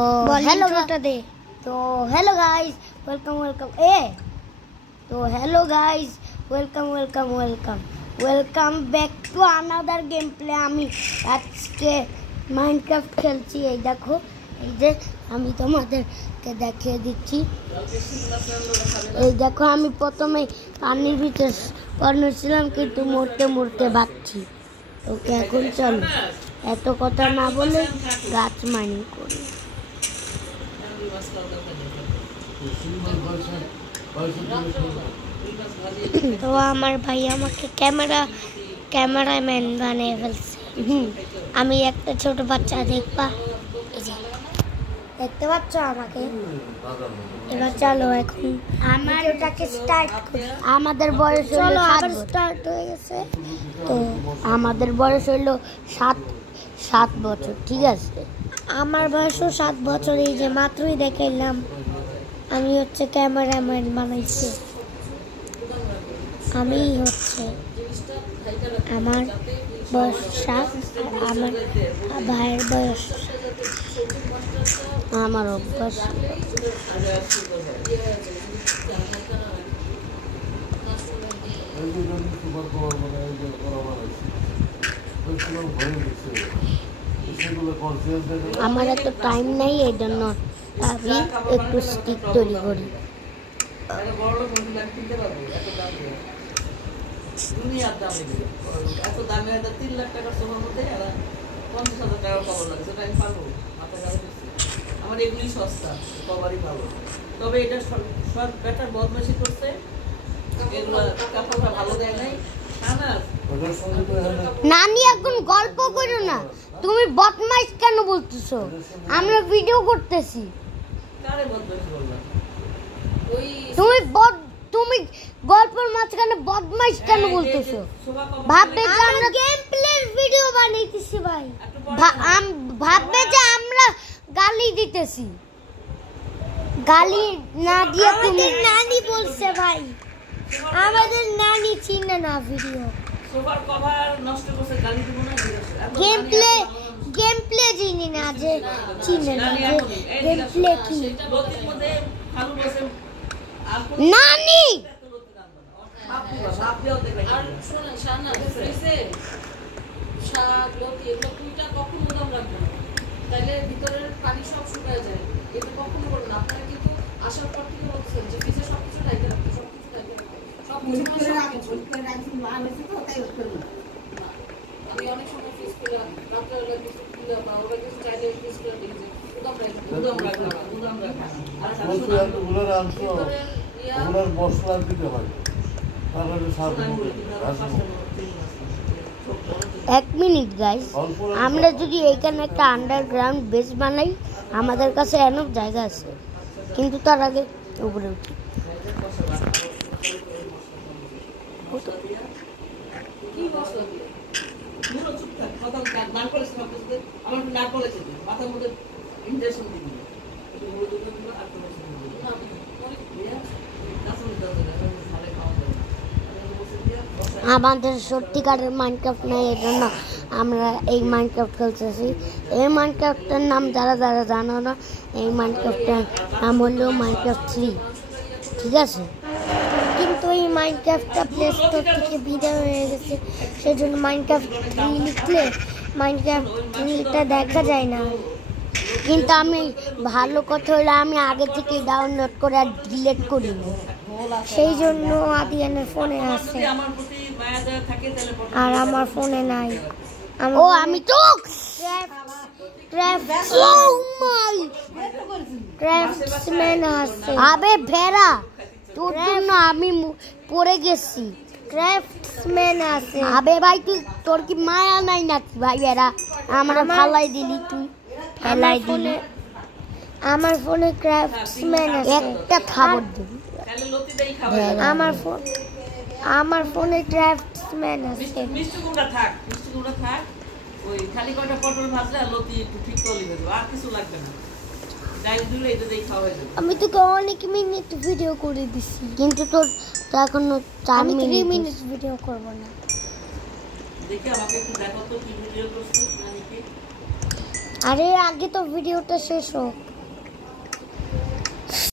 Hello guys welcome back to another game play. आमी আজকে Minecraft খেলছি। এই দেখো, এই যে আমি তোমাদেরকে দেখিয়ে দিচ্ছি। এই দেখো, আমি প্রথমে পানির ভিতরে পড়েছিলাম, কিন্তু মরতে মরতে বাঁচছি। ওকে, এখন চলো এত কথা না বলে গাছ মাইনিং করি। তো আমার ভাই আমাকে ক্যামেরাম্যান বানিয়ে ফেলছে। আমি একটা ছোট বাচ্চা, দেখতে পাচ্ছ আমাকে। এবার চলো এখন আমারটাকে স্টার্ট করি। আমাদের বয়স হলো স্টার্ট হয়ে গেছে। তো আমাদের বয়স হলো 7 বছর, ঠিক আছে। আমার বয়সও 7 বছর। এই যে মাত্রই দেখাইলাম আমি হচ্ছে ক্যামেরাম্যান বানাইছি। আমি হচ্ছে আমার বয়স 7, আমার ভাইয়ের বয়স, আমার অভ্যাস। আমার এত টাইম নেই, এই জন্য আমি একটু স্টিক তৈরি করি। আমার এগুলি সস্তা, কভারই ভালো। তবে এটা সব ব্যাটার বদমাশি করছে, এগুলো কাপড়টা ভালো দেয় নাই। নানি এখন গল্প করো না, তুমি বদমাইশ কেন বলতেছো? আমরা ভিডিও করতেছি। কারে বদমাশি বললাম? তুমি গল্পের মাঝখানে বদমাইশ কেন বলতেছো? ভাববে যে আমরা গেম প্লের ভিডিও বানাইতেছি ভাই। ভাববে যে আমরা গালি দিতেছি। গালি না দিয়ে তুমি নানি বলছে ভাই। আমাদের নানি চিনে না ভিডিও। সোফার কভার নষ্ট করছে, গালি দিব না। গেম প্লে চিনি না, যে চিনে না যে গেম প্লে কি। লতির মধ্যে ভালো বসে নানি আর শুনে শানা ফ্রিজে শাক লতি এগুলো দুইটা কখনো গুদাম রাখবেন না, তাইলে ভিতরের পানি সব শুকায় যায়। এটা কখনো করবেন না। আপনারা কিন্তু আসার পর থেকে বলছেন যে ফ্রিজে সবকিছু ঢাইকে রাখতে, সবকিছু ঢাইকে রাখতে, সবকিছু আমি অনেক সময় ফ্রিজ করে রাত্রেবেলা কিছু খুলে বা ওরা কিছু চাইলে ফ্রিজ করে দিই যে গুদাম রাখবে না, গুদাম রাখবে না। আর ওগুলোর মশলা দিতে হয়, তাহলে এক মিনিট গাইস, আমরা যদি এখানে একটা আন্ডারগ্রাউন্ড বেস বানাই, আমাদের কাছে এনফ জায়গা আছে, কিন্তু তার আগে উপরে উঠি। আমাদের সত্যিকারের মাইনক্রাফট নাই, এই জন্য আমরা এই মাইনক্রাফট খেলতেছি। এই মাইনক্রাফটের নাম যারা জানো না, এই মাইনক্রাফটের নাম হলো মাইনক্রাফট 3, ঠিক আছে। কিন্তু এই মাইনক্রাফটটা প্লে স্টোর থেকে ভিডিও হয়ে গেছে, সেই জন্য মাইনক্রাফট 3 লিখলে মাইনক্রাফট 3টা দেখা যায় না। কিন্তু আমি ভালো কথা হলো আমি আগে থেকে ডাউনলোড করে আর ডিলিট করিনি, সেই জন্য আদিয়ানের ফোনে আছে আর আমার ফোনে নাই। আমি তো ক্রাফটসম্যান আছে। আবে ভেড়া, তোর জন্য আমি পড়ে গেছি। ক্রাফটসম্যান আছে। আবে ভাই, তোর কি মায়া নাই নাকি ভাই? ভেড়া আমরা ফালাই দিলি, তুই ফেলাই দিলি। আমার ফোনে ক্রাফটসম্যান আছে, একটা খাবার দিবি। আমার ফোনে ক্রাফটসম্যান আছে। মিষ্টি কুমড়া থাক, ওই খালি কয়টা পটল ভাজলে লতি একটু ঠিক করে দিবে, আর কিছু লাগবে না। ডাইল দিলে এটা দেই খাওয়া যাবে। আমি তোকে অনেক মিনিট ভিডিও করে দিছি, কিন্তু তোর তো এখনো 4 মিনিট ভিডিও করব না। দেখি আমাকে একটু দেখো তো কি ভিডিও করছিস নাকি। আরে আগে তো ভিডিওটা শেষ হোক।